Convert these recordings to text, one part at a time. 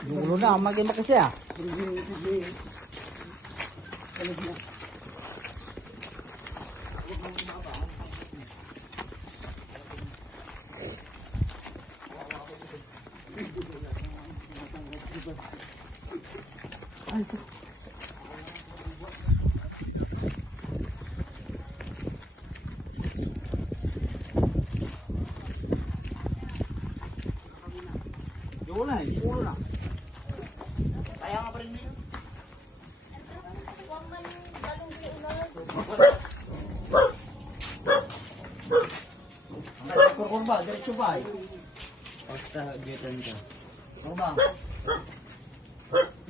Dulo na, maging makisi ah. Dulo na, dulo na. Kaya nga pa rin yun. Huwag man balong sa ulan. Kurba, diretso ba eh? Basta, gitan ka. Kurba.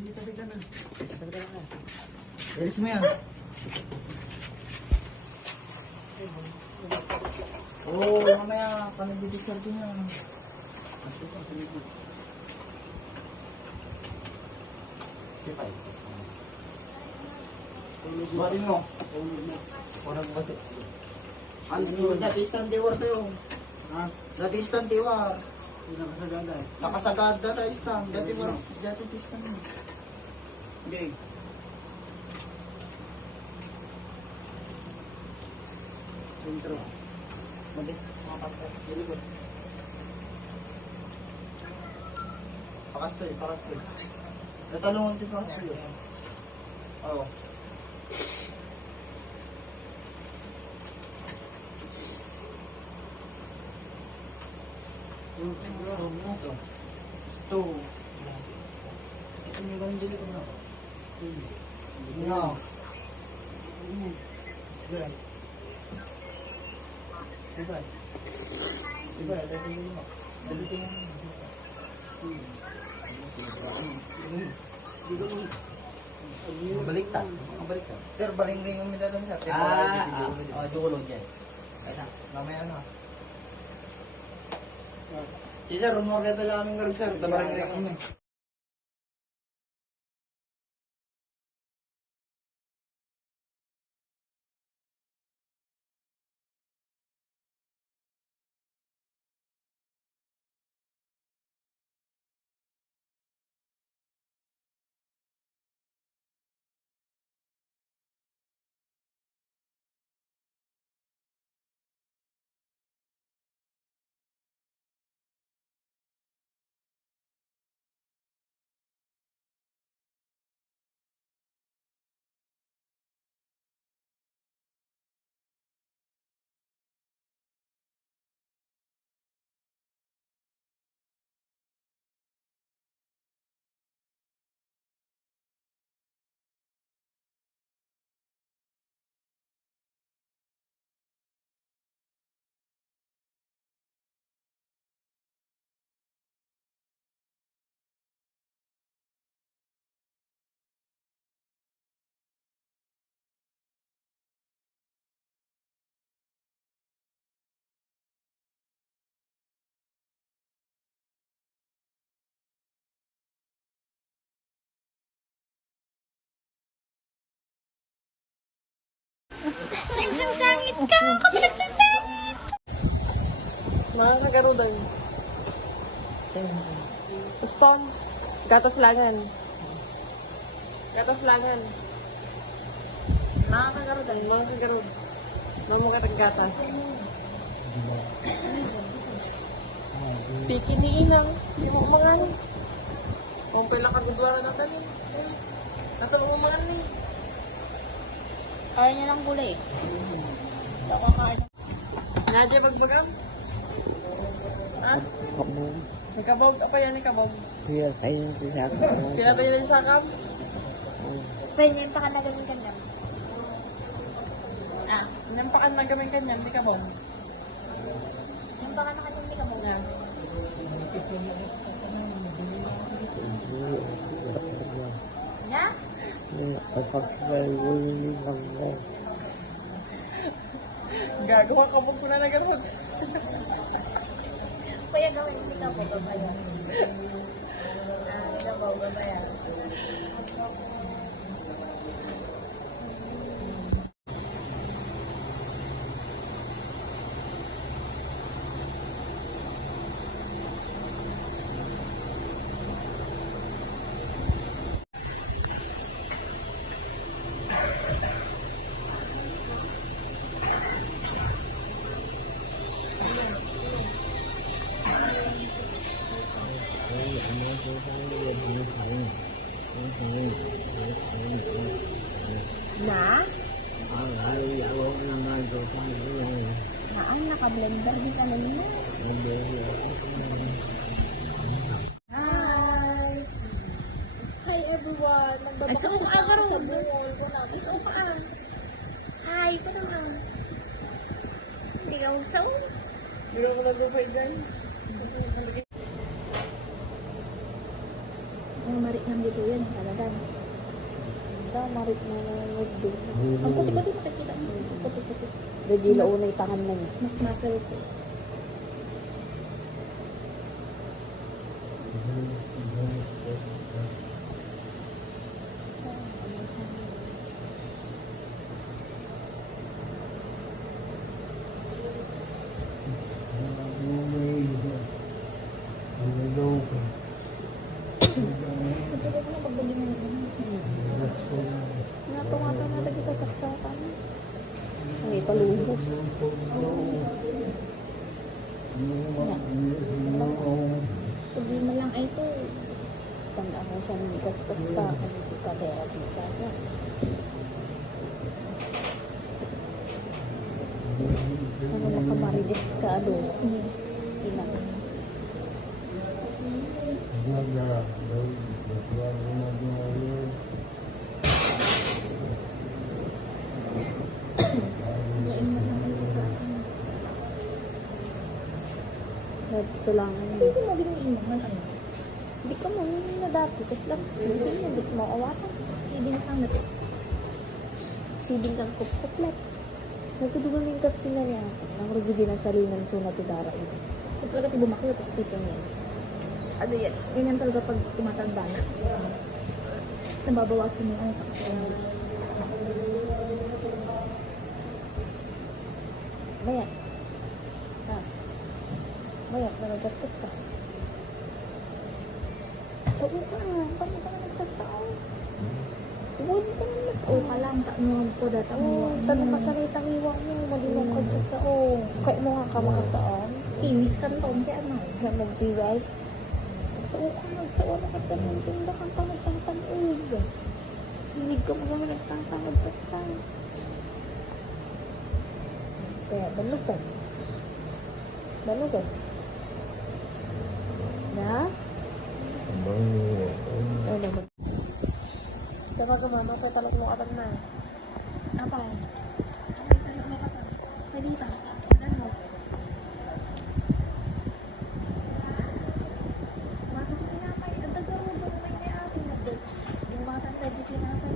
Hindi tabi ka na. Tabi ka na. Iris mo yan. Oo, mamaya panagbibigsar ko niya. Basta ka, panagbibigsar. Sipay. Bari mo. Orang basi. Ano, dati stand war tayo. Ha? Dati stand war. Nakasagada eh. Nakasagada tayo stand. Dati war. Dati stand. Okay. Sentro. Mali. Mapapat. Pakastoy, pakastoy. Natanungan din pakastoy. Oo. Sto. Ito may gandili ko na. No. Diba? Diba? Diba? Baliktad. Baliktad. Sir, baling-ring yung midadang sir. Dulo dyan. Mamaya na. Sir, rumorga pala aming garag sir. Baling-ring kami. Nagsasangit ka! Ka pa nagsasangit! Mga kagarudan. Uston. Gatas langan. Gatas langan. Mga kagarudan. Mga kagarud. Mamukha ng gatas. Piki ni Inang. Yung mga ni. Kung pala kagudwara na tayo. Natulong mga ni. Kaya niya ng gulay. Nakakain. Nadia magbagam? Ha? Ikabog? Apa yan ikabog? Kaya tayo sa sakam. Pila tayo ng sakam? Pwede yung pakanagaming kanyang. Nampakan na gaming kanyang, di kabog. Yung pakanagaming hindi ka muna. Na? Gagawa kabog ko na nagarod. Kuya gawin hindi ka po babayan. Hindi ka po babayan. Na? Naan, naka-blender di ka lang yun. Hi! Hi everyone! Nagbabaka Ay, saan ka ron? sa bungol ko na. Ay, saan ka? Hi! Ito naman. Hindi ka usaw? Hindi ako nag-upay dyan. Ang marik ng dito yan, talaga. Marik na nanonood din. Ang puti-puti makikita mo. Puti-puti. Hindi launay tangan na niya. Mas muscle ko. Nga-tunga na kita saksakan. Ay, palubos. Sabi mo lang ay ito. Stand ako siya ng bigas-gas pa. Hindi ka dera dito. Ano na ka marilis ka, ano? Ilang. Dito lang. Hindi mo ginaiingan ano. Hindi ka mo na dati. Kasi lang, hindi mo awatan. Hindi na sang natin. Siding kang kupkuplet. Nagkadugamin kasi na niya. Nang rugudi na salinan so natidara ito. Ito talaga bumaklo, tapos dito niya. Ano yan? Ganyan talaga pag tumatanda na. Nababawasan mo yung ano sa katawan. Bayan. Bayan, nanagasgas ka. So, ka nga. Paano ka na nagsasao? Huwag ka na nagsasao. O ka lang, tanuhan ko data mo. Tanong ka sa litang iwang mo. Malinong ka sa sao. Kaya mo nga ka makasaan. Tinis ka rin taon kaya ano. Na mag-device. Nagsao ka. Nagsao na ka. Tinda kang tangod-tangod. Hindi ka magawa nagtangod-tangod. Kaya, balugan. Balugan. Na? Ay, naman. Diba ka mama, kaya talok mo ka na. Apa? Pwede pa. Ano? Bakit pinapay? Ang tagaro doon may may-ari na din. Yung bata na di pinapay.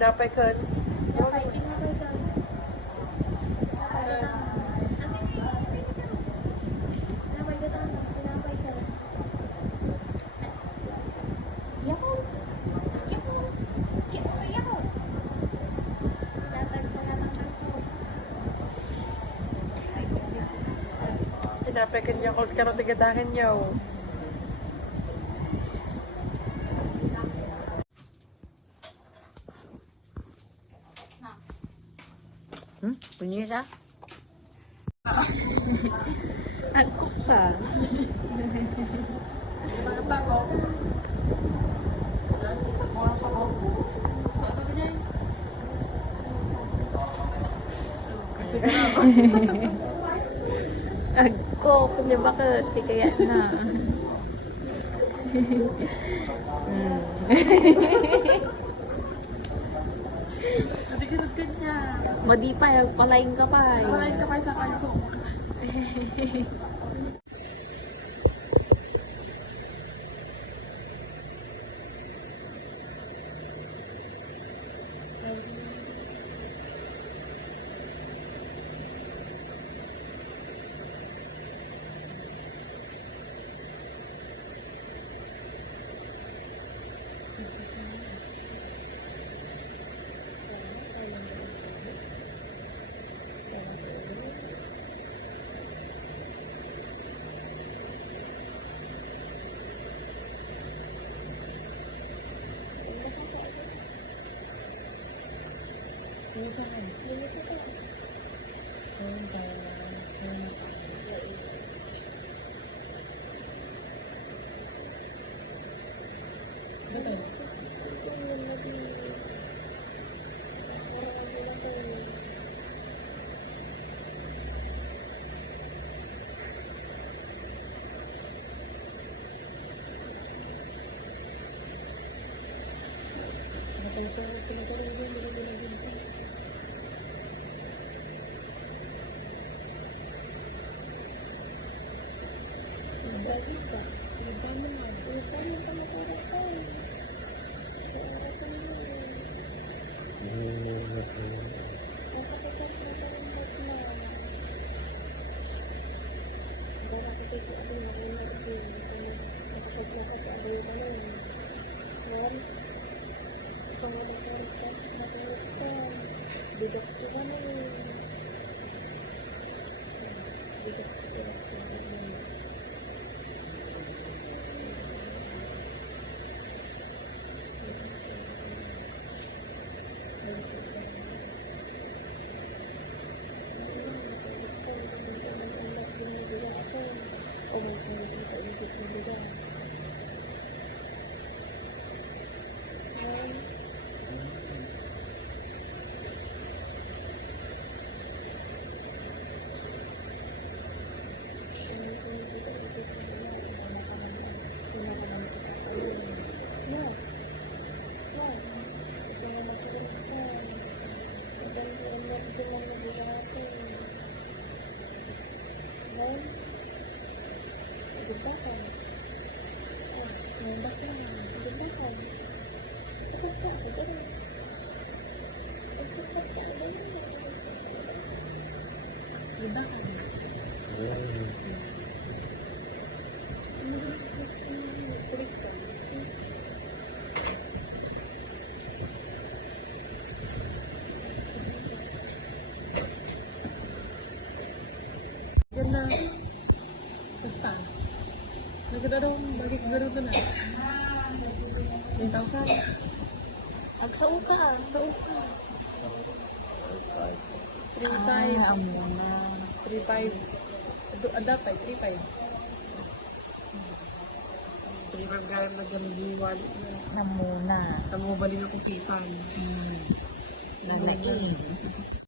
Sinapay ka. Pinapay ka. Sinapay ka niya. Kung ka tigadakin niya. Punyesa? Ako pa. Ako, kunya bakit? Di kaya na. Madi pa, palain ka pa. Palain ka pa sa kanto. Linis ito. Ito yung lagi. Parang sila kayo. Bagay ka. Ibigay mo na. Ibigay mo ka makarapay. Kaarapan mo. Nakakasap na karambot na. Dahil ako kasi ako nakunar din. Nakapaglakad ka ako ka nun. Well, sa mga karapay nakunar ka. Bigat ka na nun. Bigat ka na nun. Ganda. Basta. Naganda daw, balik gano'n na. 10,000. Agsauta, agsauta. 3,500. Ang muna. 3,500. Dapat, 3,500. 3,500 gano'n na gano'n diwali. Na muna. Tamo balik ako kipan. Lalaing.